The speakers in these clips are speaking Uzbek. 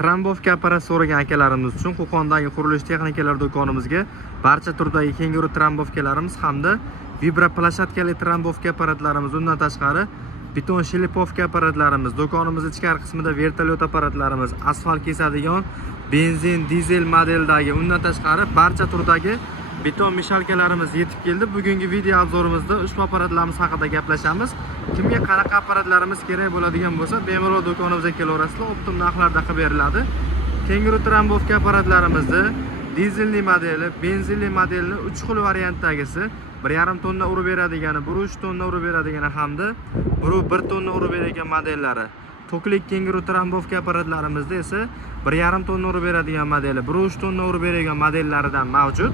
Trambovka apparat so'ragan akalarimiz uchun Qo'qondagi qurilish texnikalar do'konimizga barcha turdagi kenguru trambovkalarimiz hamda vibra plashatkali trambovka apparatlarimiz, undan tashqari beton shlipovka apparatlarimiz, do'konimiz ichkari qismida vertolyot apparatlarimiz, asfalt kesadigan benzin, dizel modeldagi, undan tashqari barcha turdagi beton mishalkalarimiz yetib keldi. Bugungi video obzorimizda ushbu apparatlarimiz haqida gaplashamiz. Kimga qanaqa apparatlarimiz kerak bo'ladigan bo'lsa, bemalol do'konimizga kelaverasizlar. Optim narxlarda qilib beriladi. Kenguru trambovka apparatlarimizni dizelli modeli, benzinli modelni 3 xil variantdagisi 1,5 tonna urib beradigani, 1,3 tonna urib beradigani hamda 1 tonna urib beradigan modellari. Toklik kenguru trambovka apparatlarimizda esa 1,5 tonna urib beradigan modeli, 1,3 tonna urib beradigan modellaridan mavjud.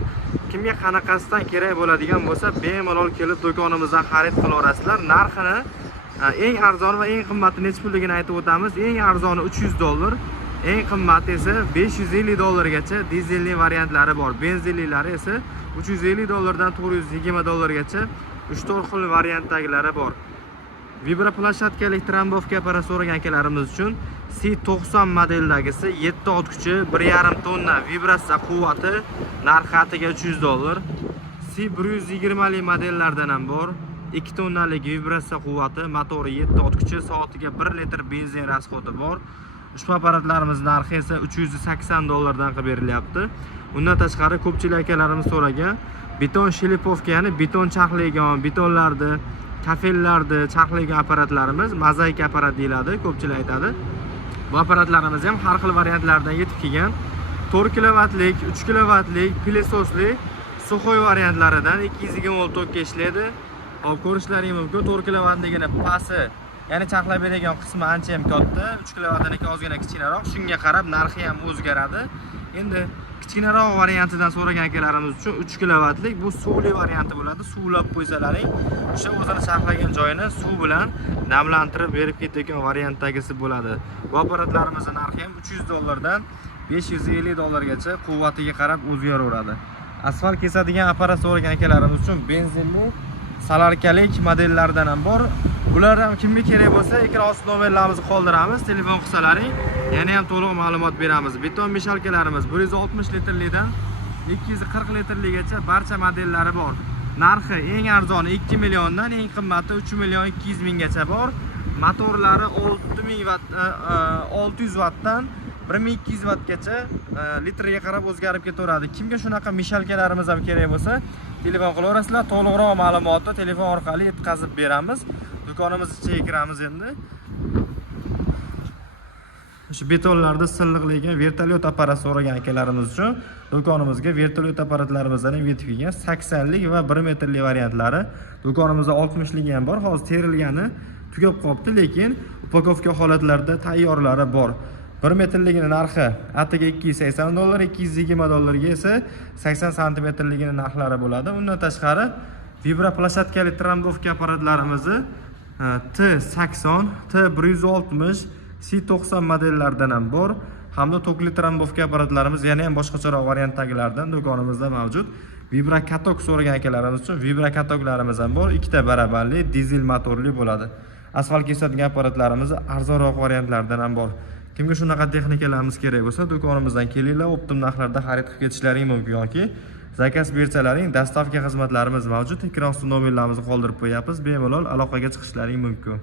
Kimga qanaqasidan kerak bo'ladigan bo'lsa, bemalol kelib do'konimizdan xarid qilaverasizlar. Narxini eng arzon va eng qimmati necha pulligini aytib o'tamiz. Eng arzoni $300, eng qimmati esa $550 dizelli variantlari bor. Benzinlilari esa $350 dan $420 3-4 xil variantdagilari bor. Vibra plashatkali trambovka apparat so'ragan akalarimiz uchun C90 modeldagisi 7 ot kuchi, 1,5 tonna vibratsiya quvvati, narxi atiga $300. C120 li modellardan ham bor. 2 tonnalik vibratsiya quvvati, motori 7 ot kuchi, soatiga 1 litr benzin rasxodi bor. Ushbu apparatlarimiz narxi esa $380 dan qilib berilyapti. Undan tashqari ko'pchilik akalarimiz so'ragan beton shlipovka, ya'ni beton chaqlaydigan, betonlarni, kafellarni chaqlaydigan apparatlarimiz mozaika apparat deyiladi, ko'pchilik aytadi. Bu apparatlarimiz ham har xil variantlardan yetib kelgan. 4 kilovatlik, 3 kilovatlik, pilesosli, suxoy variantlaridan 220 volt tokka ishlaydi. Hop, ko'rishlaringiz mumkin. 4 kilovatligini pasi, ya'ni chaqlab beradigan qismi ancha ham katta, 3 kilovatniki ozgina kichkinaroq. Shunga qarab narxi ham o'zgaradi. Endi kichkinaroq variantidan so'ragan akalarimiz uchun 3 kilovatlik bu suvli varianti bo'ladi. Suvlab qo'ysalaring, o'sha o'zini chaqlagan joyini suv bilan namlantirib berib ketadigan variantdagisi bo'ladi. Bu apparatlarimizning narxi ham $300 dan $550 gacha quvvatiga qarab o'zgaraveradi. Asfalt kesadigan apparat so'ragan akalarimiz uchun benzinli salarkalik modellaridan ham bor. Bular ham kimga kerak bo'lsa, ekran osti nomerlarimizni qoldiramiz. Telefon qilsalaring, yana ham to'liq ma'lumot beramiz. Beton mishalkalarimiz 160 litrlidan 240 litrligacha barcha modellari bor. Narxi eng arzoni 2 milliondan, eng qimmati 3 million 200 minggacha bor. Motorlari 600 wattdan 1200 wattgacha litrga qarab o'zgarib ketaveradi. Kimga shunaqa mishalkalarimiz ham kerak bo'lsa, telefon qilaverasizlar. To'liqroq ma'lumotni telefon orqali yetkazib beramiz. Do'konimiz ichiga kiramiz endi. Shu betonlarda silliqligiga vertolyot apparat so'ragan akalarimiz uchun do'konimizga vertolyot apparatlarimizdan ham yetib kelgan 80 lik va 1 metrli variantlari. Do'konimizda 60 ligi ham bor. Hozir terilgani tugab qolibdi, lekin upakovka holatlarida tayyorlari bor. 1 metrligini narxi atiga $280, $220 ga esa 80 santimetrligini narxlari bo'ladi. Undan tashqari vibra plashatkali trambovka apparatlarimizni T80, T160, C90 modellaridan ham bor. Hamda tokli trambovka apparatlarimiz yana ham boshqacharoq variantdagilardan do'konimizda mavjud. Vibra katok so'ragan akalarimiz uchun vibra katoklarimiz ham bor. 2 ta barabarli dizel motorli bo'ladi. Asfalt kesadigan apparatlarimiz arzonroq variantlardan ham bor. Kimga shunaqa texnikalarimiz kerak bo'lsa, do'konimizdan kelinglar, optim narxlarda xarid qilib ketishlaring mumkin yoki zakaz bersalaring, dastavka xizmatlarimiz mavjud. Ekran osti nomerlarimizni qoldirib qo'yapmiz. Bemalol aloqaga chiqishlaring mumkin.